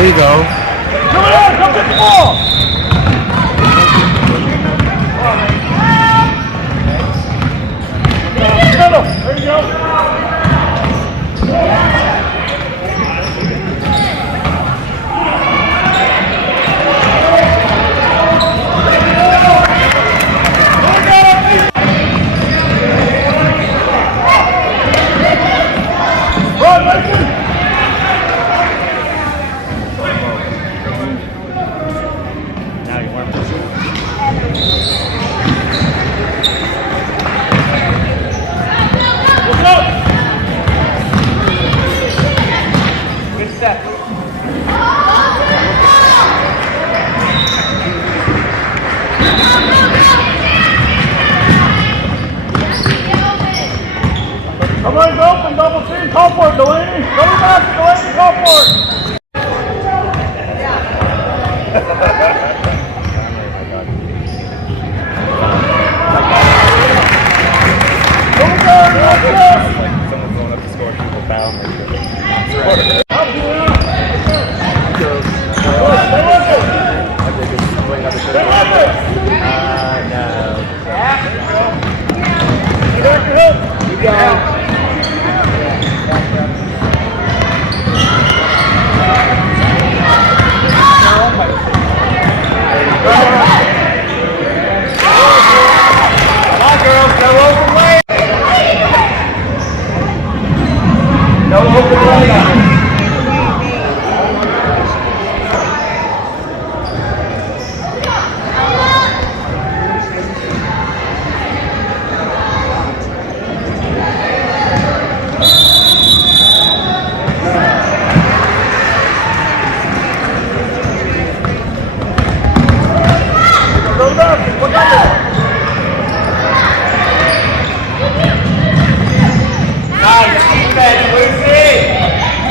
There you go. Come on, come get the ball! There you go. Run, Mason! Now you want to shoot. Look up! Good step. Somebody's open, double team, call for it, Delaney. Double back, Delaney, call for it. Go, guard, let's go. Someone's going up to score, people foul. That's Up here. I think it's going up the Stay with it. no. Back your hip. You go. Come on, girls, no open lane. No open lane. Go back, look up. Nice defense, Lucy.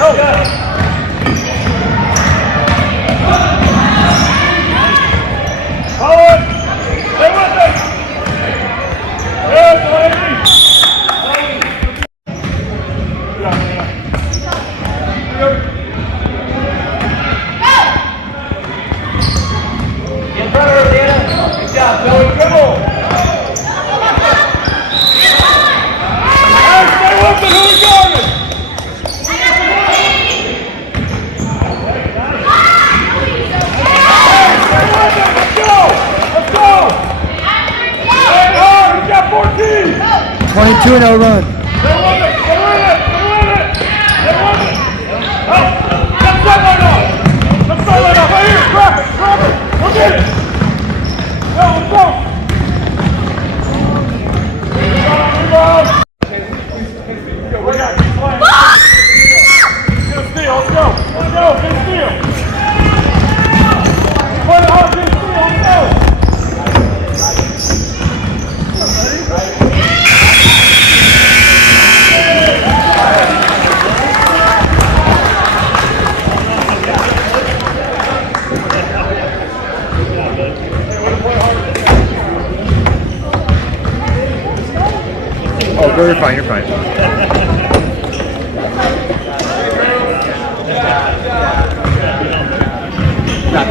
Forward. Stay with it. Good, Delaney. In front of her, Dana. Good job, Billy. Dribble. Hey, stay with it. Who we guarding? Let's go! Hey, hard! He's got 14! 22-0 run. Stay with it! Stay with it! Stay with it! Stay with it! Oh! Let's set that up! Let's set that up! Right here! Grab it! Grab it! Go get it! Go! Let's go! Rebound! We got to play. Get a steal! Let's go! Let's go! Get a steal! Play the hard! Get a steal! Let's go! Oh, go, you're fine, you're fine. Not